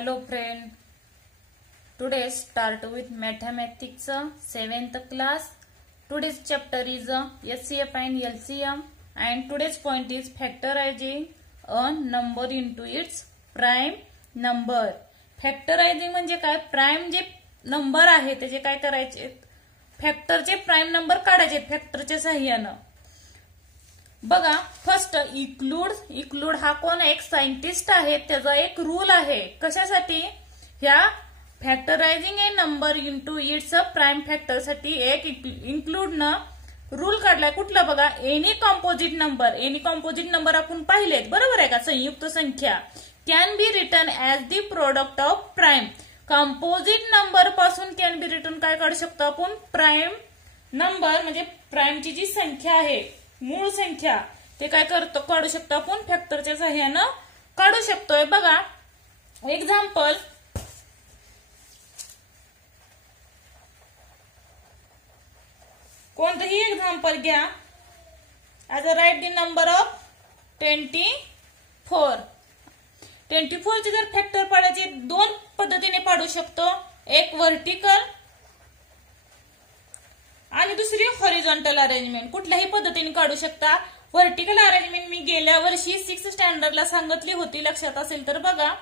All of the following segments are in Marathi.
Hello friend, today start with mathematics 7th class. Today's chapter is SCF and LCM and today's point is factorizing a number into its prime number. Factorizing म्हणजे काय? प्राइम जे नंबर आहे त्याचे काय करायचे? फॅक्टरचे प्राइम नंबर काढायचे फॅक्टरच्या सहाय्याने. बघा फर्स्ट इक्लूड हा कोण एक सायंटिस्ट आहे, त्याचा एक रूल आहे कशासाठी? ह्या factorizing a number into its prime factor साठी एक इन्क्लूड न रूल काढलाय. कुठला बघा? एनी कॉम्पोजिट नंबर आपण पाहिलेत बरोबर आहे का? संयुक्त संख्या can be return as the product of prime. Composite number पासून कॅन बी रिटर्न काय काढू शकतो आपण? प्राइम नंबर म्हणजे प्राइमची जी संख्या आहे मूळ संख्या ते काय करतो काढू शकतो आपण फॅक्टरच्या सहाय्याने काढू शकतोय. बघा एक्झाम्पल, कोणतंही एक्झाम्पल घ्या. As a write the number of 24. 24 चे जर फॅक्टर पाडायचे दोन पद्धतीने पाडू शकतो, एक व्हर्टिकल आणि दुसरी हॉरिझॉन्टल अरेंजमेंट. कुठल्याही पद्धतीने काढू शकता. व्हर्टिकल अरेंजमेंट मी गेल्या वर्षी 6th स्टँडर्डला सांगितली होती, लक्षात असेल तर बघा.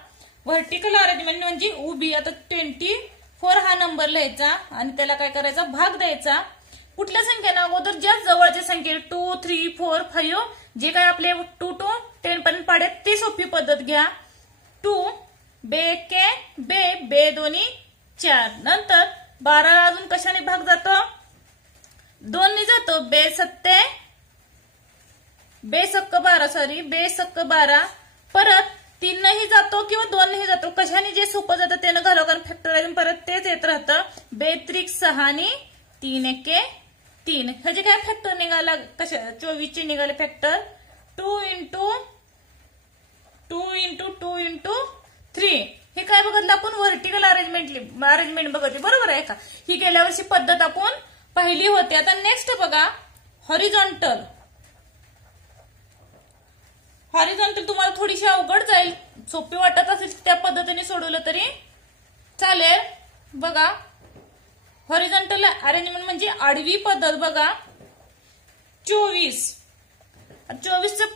व्हर्टिकल अरेंजमेंट म्हणजे उभी. आता 24 हा नंबर लिहायचा आणि त्याला काय करायचा? भाग द्यायचा. कुठल्या संख्येना? अगोदर ज्या जवळच्या संख्ये 2, 3, 4, 5 जे काय आपले 2 to 10 पर्यंत पाड्यात ती सोपी पद्धत घ्या. 2 बे के बे दोन्ही 4. नंतर 12 अजून कशाने भाग जातो? 2 ने जातो. बे सक्क 12. परत 3 नेही जातो किंवा 2 नेही जातो. कशाने जे सोपं जातं त्यानं घालव, कारण फॅक्टरायझिंग परत तेच येत राहतं. बे त्रिक 6 आणि 3 एके 3. ह्याचे काय फॅक्टर निघाला? कशा 24 चे निघाले फॅक्टर. 2 into 2 into 3. हे काय बघितलं आपण? व्हर्टिकल अरेंजमेंट बघितली बरोबर आहे का? ही गेल्या वर्षी पद्धत आपण पहिली होती. आता नेक्स्ट बघा हॉरिझॉन्टल. तुम्हाला थोडीशी अवघड जाईल, सोपी वाटत असेल त्या पद्धतीने सोडवलं तरी चालेल. बघा हॉरिझॉन्टल अरेंजमेंट म्हणजे आडवी पद्धत. बघा 24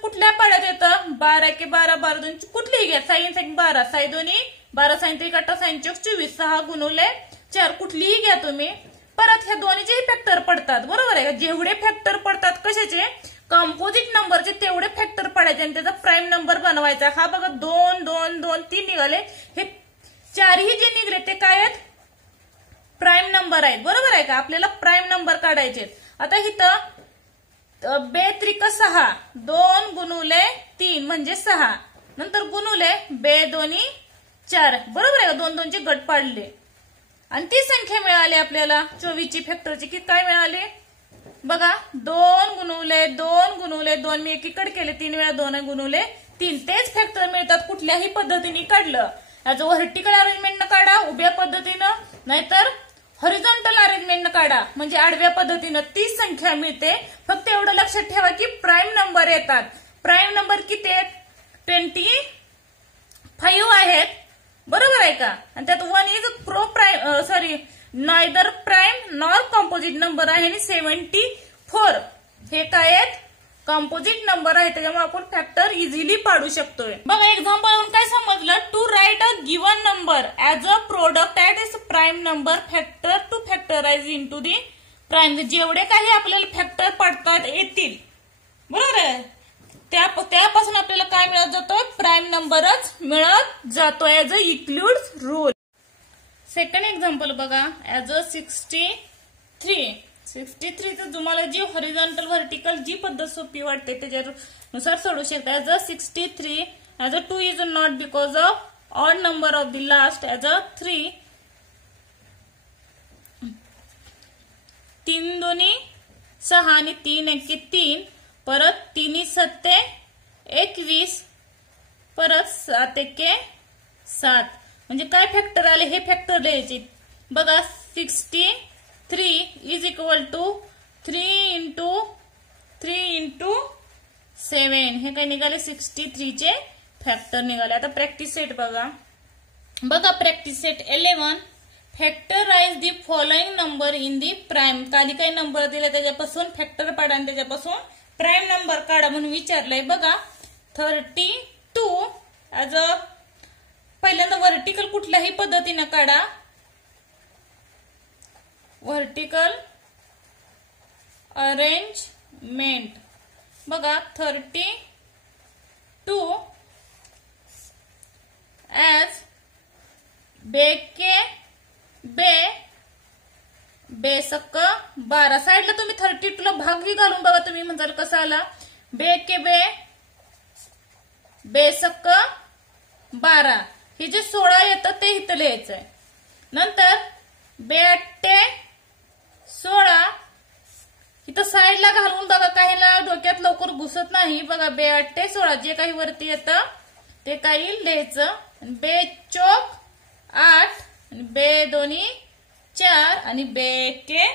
कुठल्या पाड्यात येतं? 12 एके 12, 12 दोन कुठलीही घ्या. साईन साईन 12, साई दोन्ही 12, साईन 3 18, साईन 24, 6 गुणुले 4 कुठलीही घ्या तुम्ही. परत ह्या दोन्हीचेही फॅक्टर पडतात बरोबर आहे का? जेवढे फॅक्टर पडतात कशाचे? कंपोजिट नंबरचे तेवढे फॅक्टर पडायचे आणि त्याचा प्राइम नंबर बनवायचा. हा बघा 2 2 2 3 निघाले. हे चारही जे निघले ते काय आहेत? प्राइम नंबर आहेत बरोबर आहे का? आपल्याला प्राइम नंबर काढायचे. आता इथं बे त्रिक 6, 2 गुणुले 3 म्हणजे 6. नंतर गुणुले बे दोन्ही 4 बरोबर आहे का? 2 2 चे गट पाडले आणि ती संख्या मिळाली आपल्याला 24 ची फॅक्टरची. की काय मिळाले? बघा 2 गुणुले 2 मी एकीकडे केले, 3 वेळा 2 गुणुले 3. तेच फॅक्टर मिळतात कुठल्याही पद्धतीने काढलं. याचं व्हर्टिकल अरेंजमेंटनं काढा उभ्या पद्धतीनं, नाहीतर हॉरिझॉन्टल अरेंजमेंटनं काढा म्हणजे आडव्या पद्धतीनं. तीच संख्या मिळते. फक्त एवढं लक्षात ठेवा की प्राइम नंबर येतात. प्राइम नंबर किती आहेत? 25 आहेत बरोबर आहे का? आणि त्यात 1 is neither prime nor composite number आहे आणि 74 हे काय आहेत? कंपोजिट नंबर आहे. त्याच्यामुळे आपण फॅक्टर इझिली पाडू शकतोय. बघा एक्झाम्पल काय समजलं? To write a given number as a product at is prime number factor to factorize into the prime. जेवढे काही आपल्याला फॅक्टर पडतात येतील बरोबर आहे, त्यापासून आपल्याला काय मिळत जातोय? प्राइम नंबरच मिळत जातोय as a include rule. Second example बघा ऍज अ 63 तर तुम्हाला जी हॉरिझॉन्टल व्हर्टिकल जी पद्धत सोपी वाटते त्याच्यानुसार सोडू शकता. As a 63 as a 2 is not because of odd number of the last as a 3. 3 दोन्ही 6 आणि 3 एके 3. परत 3 7 21, परत 7 एके 7 म्हणजे काय फॅक्टर आले? हे फॅक्टर लिहायचे. बघा 63 इज इक्वल टू 3 into 7. हे काय निघाले? 63 चे फॅक्टर निघाले. आता प्रॅक्टिस सेट बघा. बघा practice set 11. Factorize the following number in the prime. खाली काही नंबर दिले त्याच्यापासून फॅक्टर पाडा आणि त्याच्यापासून प्राइम नंबर काढा म्हणून विचारलंय. बघा 32 ऍज अ पहिल्यांदा व्हर्टिकल कुठल्याही पद्धतीने काढा. Vertical arrangement. बघा 32 ऍज बेके बेसक 12. साईडला तुम्ही 32 ला भागही घालून बघा. तुम्ही म्हणाल कसा आला. बेके बेसक 12. हे जे 16 येतं ते इथं लिहायचंय. नंतर 16 इथं साईडला घालून बघा. काहीला डोक्यात लवकर घुसत नाही. बघा 16 जे काही वरती येतं ते काही लिहायचं. चौक 8 आणि दोन्ही 4 आणि के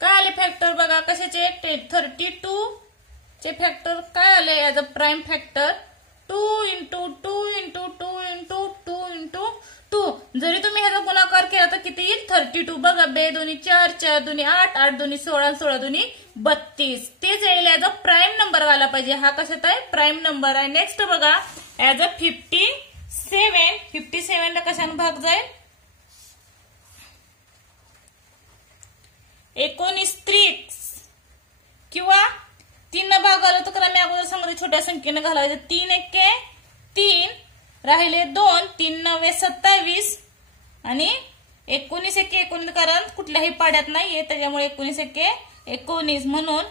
काय आले फॅक्टर बघा कशाचे. 32 चे फॅक्टर काय आले as a prime factor. 2 into 2 into 2 into 2 into 2. जरी तुम्ही ह्याचा गुणाकार केला तर किती येईल 32. बघा 2 4 4 2 8 8 2 16 16 2 32. तेच येईल ऍज अ प्राइम नंबर व्हायला पाहिजे. हा कशात आहे प्राइम नंबर आहे. नेक्स्ट बघा ऍज अ 57. 57 ला कशाने भाग जाईल. 19 किंवा 3 भाग आला तर मी अगोदर सांगितलं छोट्या संख्येने घालायचं. 3 एके 3 राहिले 2 3 9 27 आणि 19 एके 19 कारण कुठल्याही पाड्यात नाहीये त्याच्यामुळे 19 एके 19 म्हणून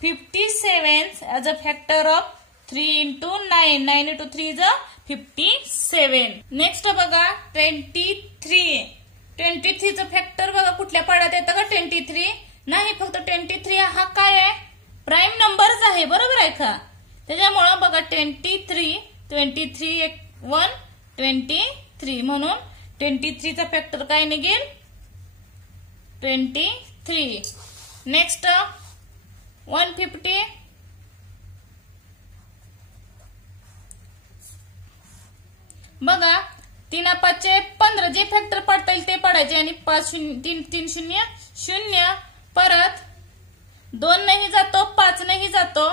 57 as a factor of 3 into 9. 9 into 3 is 57. Next बघा 23. 23 चं फॅक्टर बघा कुठल्या पाड्यात येतं का 23 नाही. फक्त 23 हा काय आहे प्राइम नंबरच आहे. बरोबर आहे का. त्याच्यामुळे बघा 23 1 23 म्हणून 23 चा फॅक्टर काय निघेल 23. नेक्स्ट 150. बघा 3 5 15 जे फॅक्टर पाडता येईल ते पाडायचे आणि 5 3 3 0 0. परत 2 नाही जातो 5 नाही जातो.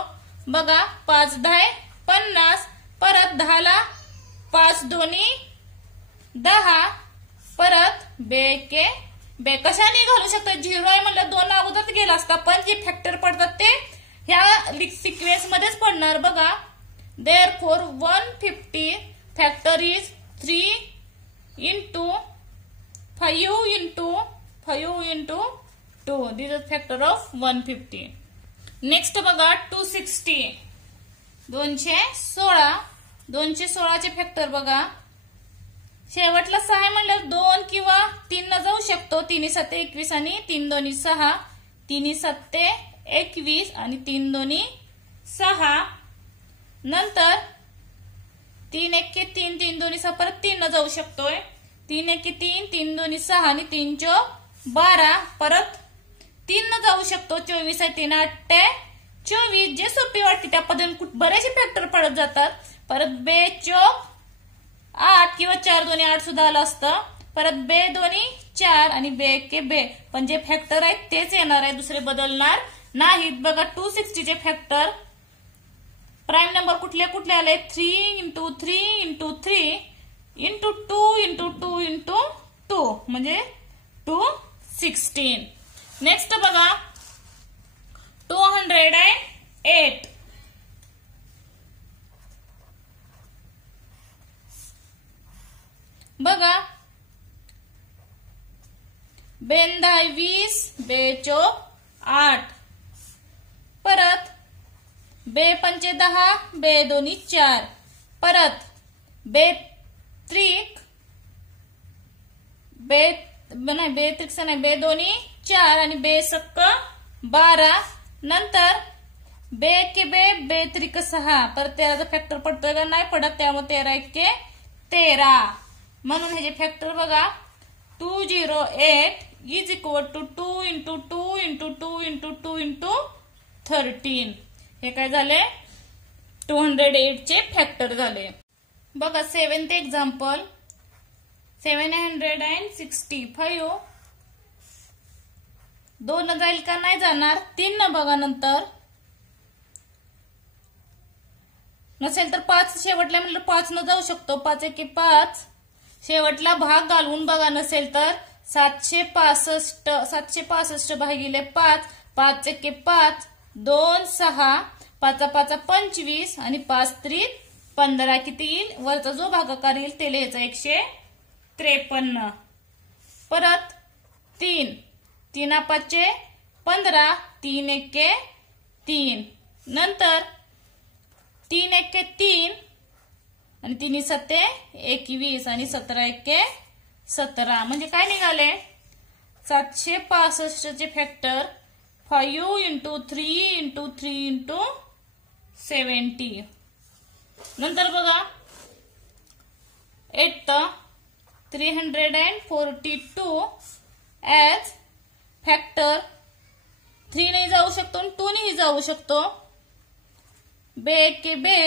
बघा 5 10 50. परत 10 ला 5 दोन्ही 10. परत बेके कशाने घालू शकतात. 0 आहे म्हणलं 2 अगोदरच गेला असता पण जे फॅक्टर पडतात ते ह्या सिक्वेन्स मध्येच पडणार. बघा therefore 150 factor is 3 into 5 into 5 into 2. This is factor of 150. Next बघा 260. 216. 216 चे फॅक्टर बघा. शेवटला 6 म्हणलं 2 किंवा 3 न जाऊ शकतो. 3 7 21 आणि 3 2 6. 3 7 21 आणि 3 2 6. नंतर 3 1 3 3 2 6 परत 3 न जाऊ शकतोय. 3 1 3 3 2 6 आणि 3 12. परत 3 न जाऊ शकतो. 24 आहे 3 8 24. जे सोपी वाटते त्या पद्धतीने बरेचसे फॅक्टर पडत जातात. परत 8 किंवा 4 2 8 सुद्धा आलं असतं. परत 2 4 आणि के पण जे फॅक्टर आहेत तेच येणार आहे दुसरे बदलणार नाहीत. बघा 260 चे फॅक्टर प्राइम नंबर कुठले कुठले आले 3 into 3 into 3 into 2 into 2 into 2 म्हणजे 216. नेक्स्ट बघा 208. बघा 20 चौक 8. परत 5 10 2 4. परत 3 2 4 आणि 12. नंतर के 6. परत 13चा फॅक्टर पडतोय का नाही पडत त्यामुळे 13 1 13. म्हणून हे जे फॅक्टर बघा 208 is equal to 2 into 2 into 2 into 2 into 13. हे काय झाले 208 चे फॅक्टर झाले. बघा 7th एक्झाम्पल 765 2 जाईल का नाही जाणार 3 न बघा नंतर नसेल तर 5 शेवटला म्हणलं 5 न जाऊ शकतो 5 एके 5 शेवटला भाग घालवून बघा नसेल तर 765 भागिले 5 5 एके 5 2 6 5 5 25 आणि 5 3 15 किती येईल वरचा जो भागाकार येईल ते लिहायचा 153 परत 3 3 5 15 3 एके 3 नंतर 3 एके 3 आणि 3 7 21 आणि 17 एके 17 म्हणजे काय निघाले 765 चे फॅक्टर 5 into 3 into 3 into 70 नंतर बघा 8th 342 as फॅक्टर 3 ने जाऊ शकतो आणि 2 ने जाऊ शकतो बे एके बे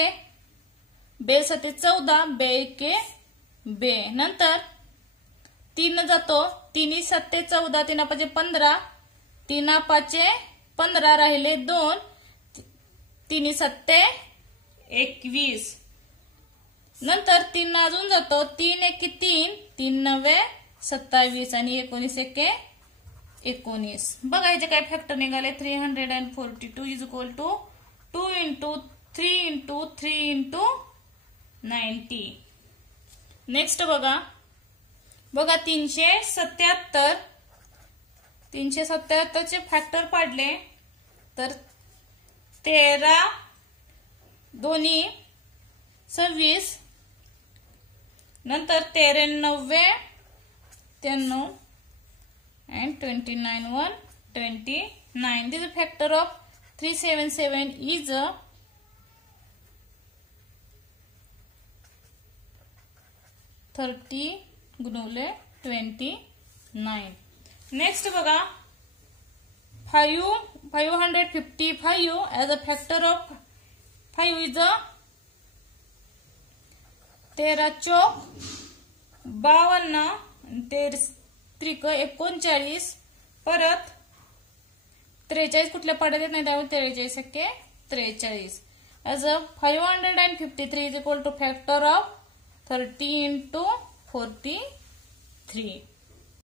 बे 7 14 बे एके बे नंतर 3 जातो 3 7 14 3 5 15 3 5 15 राहिले 2 3 7 21 नंतर 3 अजून जातो 3 एके 3 3 9 27 आणि 19 एके 19 बघा याचे काय फॅक्टर निघाले 342 is equal to 2 into 3 into 3 into 90 next बघा 377 चे फॅक्टर पाडले तर 13 दोन्ही 26 नंतर 93 93 and 29 1 29 this factor of 377 is 30 गुणिले 29 नेक्स्ट बघा 555 as a factor of 5 is 13 चौक 52 त्रिक 39 परत 43 कुठल्या पाड्यात येत नाही त्यामुळे 43 एके 43 as a 553 is equal to factor of 30 into 43